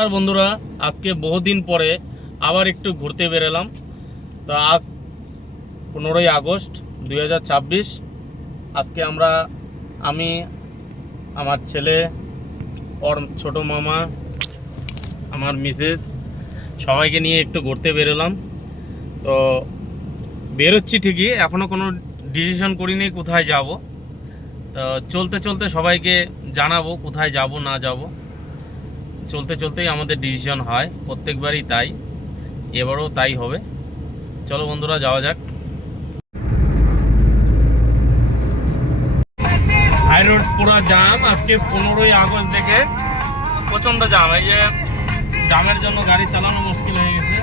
আর বন্ধুরা, আজকে বহুদিন পরে আবার একটু ঘুরতে বেরোলাম। তো আজ 15ই আগস্ট 2026। আজকে আমি আমার ছেলে, ওর ছোট মামা, আমার মিসেস সবাইকে নিয়ে একটু ঘুরতে বেরোলাম। তো বেরোচ্ছি ঠিকই, এখনও কোনো ডিসিশন করিনি কোথায় যাব। তো চলতে চলতে সবাইকে জানাবো কোথায় যাব না যাব। চলতে চলতেই আমাদের ডিসিশন হয়, প্রত্যেকবারই তাই, এবারও তাই হবে। চলো বন্ধুরা, যাওয়া যাক। হাই রোড পুরো জাম আজকে 15ই আগস্ট দেখে, প্রচণ্ড জাম। এই যে জামের জন্য গাড়ি চালানো মুশকিল হয়ে গেছে।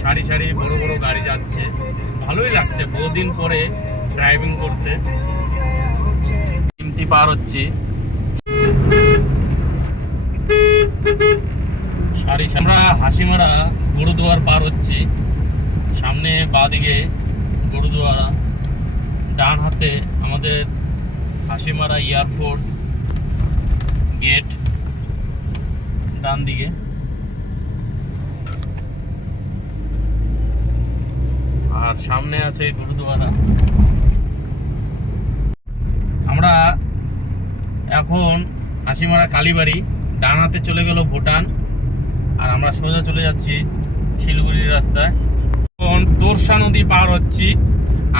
সারি সারি বড় বড় গাড়ি যাচ্ছে, ভালোই লাগছে বহুদিন পরে ড্রাইভিং করতে। চিমতি পার হচ্ছি, আমরা হাসিমারা গুরুদুয়ার পার হচ্ছি। সামনে বাঁদিকে গুরুদুয়ারা, ডান হাতে আমাদের হাসিমারা এয়ারফোর্স গেট, ডান দিকে। আর সামনে আছে গুরুদুয়ারা। আমরা এখন হাসিমারা কালীবাড়ি, ডান হাতে চলে গেল ভুটান, আর আমরা সোজা চলে যাচ্ছি শিলিগুড়ির রাস্তায়। এখন তোরসা নদী পার হচ্ছি।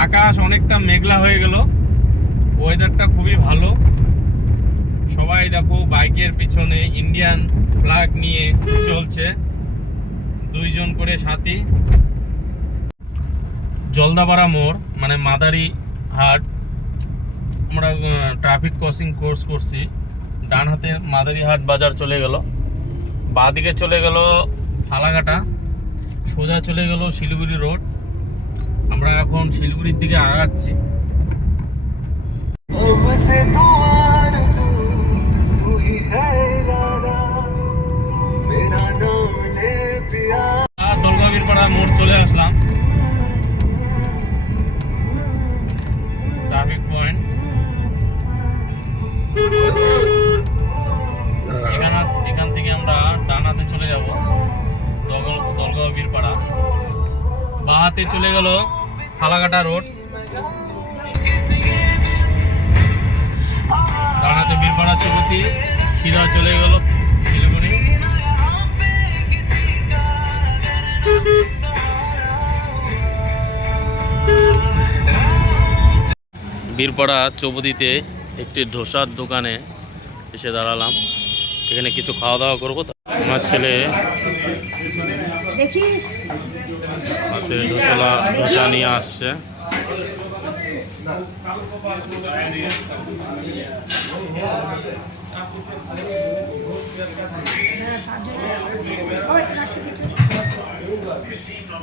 আকাশ অনেকটা মেঘলা হয়ে গেল, ওয়েদারটা খুবই ভালো। সবাই দেখো বাইকের পিছনে ইন্ডিয়ান ফ্ল্যাগ নিয়ে চলছে, দুইজন করে সাথী। জলদাপাড়া মোড় মানে মাদারি হাট, আমরা ট্রাফিক ক্রসিং কোর্স করছি। ডান হাতে মাদারি হাট বাজার চলে গেল, বাঁ দিকে চলে গেল ফালাকাটা, সোজা চলে গেল শিলিগুড়ি রোড। আমরা এখন শিলিগুড়ির দিকে আগাচ্ছি। দলগাবীরপাড়া মোড় চলে আসলাম, ট্রাফিক পয়েন্ট। এখান থেকে আমরা ডান হাতে চলে যাব দলগাঁও বীরপাড়া, বাঁ হাতে চলে গেল ফালাকাটা রোড, ডান হাতে বীরপাড়া চৌপতি, সিধা চলে গেল শিলিগুড়ি। বীরপাড়া চৌপতিতে একটি ধোসার দোকানে এসে দাঁড়ালাম। এখানে কিছু খাওয়া দাওয়া করবো। আমার ছেলে হাতে ধোসা নিয়ে আসছে।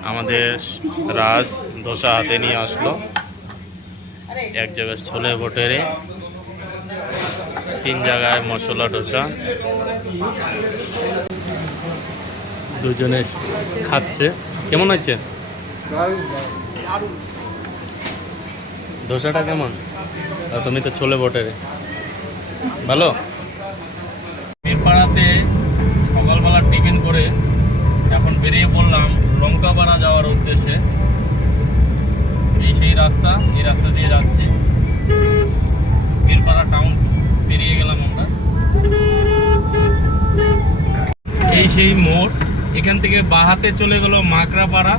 আমাদের রাজ ধোসা হাতে নিয়ে আসলো। এক জায়গায় ছোলে ভটেরে, 3 জায়গায় মশলা ডোসা। দুজনে খাচ্ছে। কেমন হচ্ছে ধোসাটা? কেমন? তুমি তো ছোলে ভটেরে, ভালো। বীরপাড়াতে সকালবেলা টিফিন করে এখন বেরিয়ে পড়লাম লঙ্কাপাড়া যাওয়ার উদ্দেশ্যে। এই সেই রাস্তা, এই রাস্তা দিয়ে যাচ্ছি। বীরপাড়া টাউন পেরিয়ে গেলাম আমরা। এই সেই মোড়, এখান থেকে বাঁ হাতে চলে গেল মাকড়াপাড়া,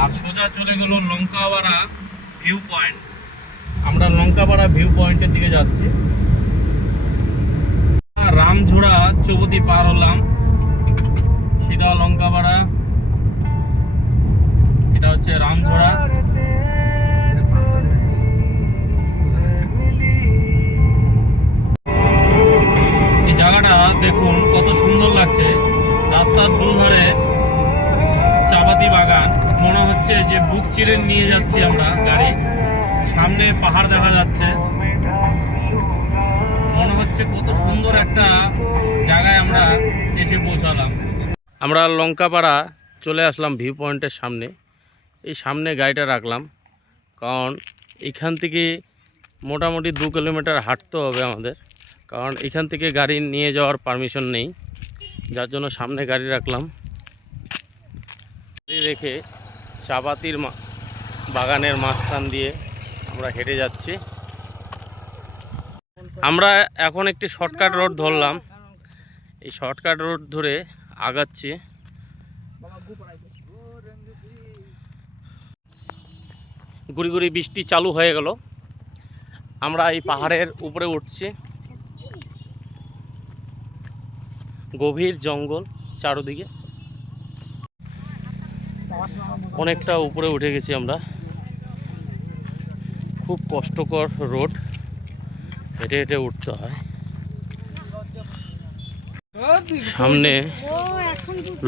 আর সোজা চলে গেল লঙ্কাপাড়া ভিউ পয়েন্ট। আমরা লঙ্কাপাড়া ভিউ পয়েন্টের দিকে যাচ্ছি। রামঝোড়া চৌপতি পার হলাম, সিধা লঙ্কাপাড়া। এটা হচ্ছে রামঝোড়া। এই জায়গাটা দেখুন কত সুন্দর লাগছে। রাস্তার দুধারে চাপাতি বাগান, মনে হচ্ছে যে বুক চিরে নিয়ে যাচ্ছি আমরা গাড়ি। সামনে পাহাড় দেখা যাচ্ছে, মনে হচ্ছে কত সুন্দর একটা জায়গায় আমরা এসে পৌঁছালাম। আমরা লঙ্কাপাড়া চলে আসলাম ভিউ পয়েন্টের সামনে। এই সামনে গাড়িটা রাখলাম, কারণ এখান থেকে মোটামুটি 2 কিলোমিটার হাঁটতে হবে আমাদের, কারণ এখান থেকে গাড়ি নিয়ে যাওয়ার পারমিশন নেই, যার জন্য সামনে গাড়ি রাখলাম। গাড়ি রেখে চাপাতির বাগানের মাঝখান দিয়ে আমরা হেঁটে যাচ্ছি। আমরা এখন একটি শর্টকাট রোড ধরলাম, এই শর্টকাট রোড ধরে আগাচ্ছি। গুড়ি গুড়ি বৃষ্টি চালু হয়ে গেল, আমরা এই পাহাড়ের উপরে উঠছি। গভীর জঙ্গল চারদিকে, অনেকটা উপরে উঠে গেছি আমরা। খুব কষ্টকর রোড, হেঁটে হেঁটে উঠতে হয়। সামনে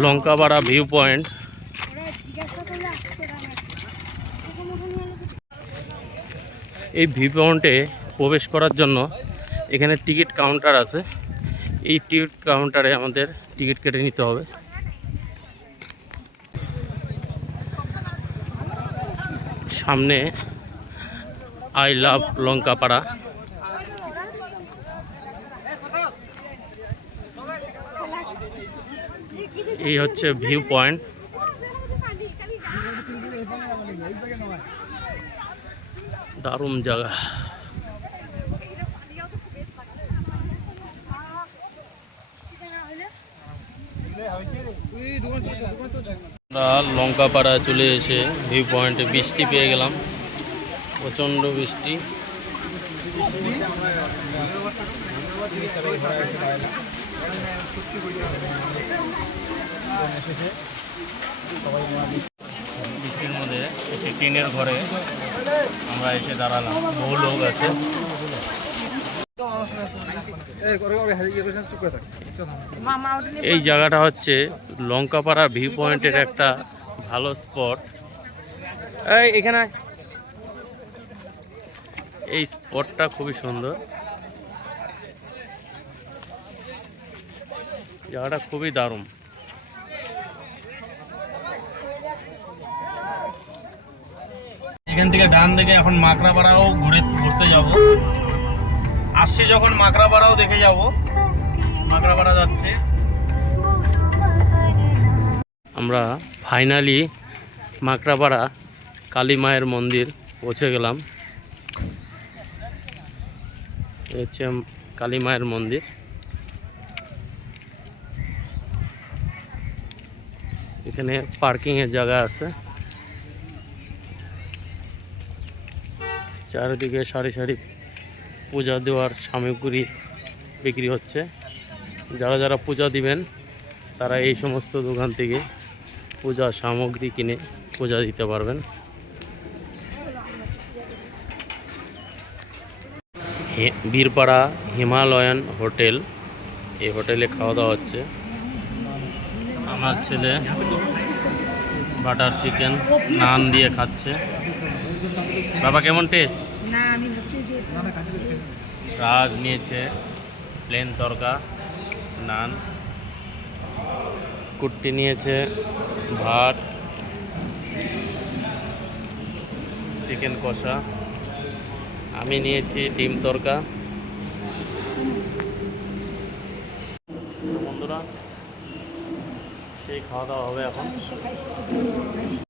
লঙ্কাপাড়া ভিউ পয়েন্ট। এই ভিউ পয়েন্টে প্রবেশ করার জন্য এখানে টিকিট কাউন্টার আছে, এই টিকিট কাউন্টারে আমাদের টিকিট কেটে নিতে হবে। সামনে আই লাভ লঙ্কাপাড়া। এই হচ্ছে ভিউ পয়েন্ট। দারুণ জায়গা। আমরা লঙ্কাপাড়া চলে এসে ভিউ পয়েন্টে বৃষ্টি পেয়ে গেলাম, প্রচণ্ড বৃষ্টি। বৃষ্টির মধ্যে একটি টিনের ঘরে আমরা এসে দাঁড়ালাম, বহু লোক আছে। এই জায়গাটা হচ্ছে লঙ্কাপাড়া ভিউ পয়েন্টের একটা ভালো স্পট। এখানে এই স্পটটা খুবই সুন্দর, জায়গাটা খুবই দারুণ। এখান থেকে ডান দিকে এখন মাকড়াপাড়াও ঘুরতে যাব। আসছি যখন মাকড়াপাড়াও দেখে যাব। মাকড়াপাড়া যাচ্ছে আমরা। ফাইনালি মাকড়াপাড়া কালী মায়ের মন্দির পৌঁছে গেলাম। হচ্ছে কালী মায়ের মন্দির। এখানে পার্কিং এর জায়গা আছে, চারিদিকে সারি সারি পূজা দেওয়ার সামগ্রী বিক্রি হচ্ছে। যারা যারা পূজা দিবেন তারা এই সমস্ত দোকান থেকে পূজার সামগ্রী কিনে পূজা দিতে পারবেন। বীরপাড়া হিমালয়ান হোটেল, এই হোটেলে খাওয়া দাওয়া হচ্ছে। আমার ছেলে বাটার চিকেন নান দিয়ে খাচ্ছে। বাবা কেমন টেস্ট? রাজ নিয়েছে প্লেন তরকা নান, কুট্টি নিয়েছে ভাত, চিকেন কষা, আমি নিয়েছি ডিম তরকা। বন্ধুরা সেই খাওয়া দাওয়া হবে এখন।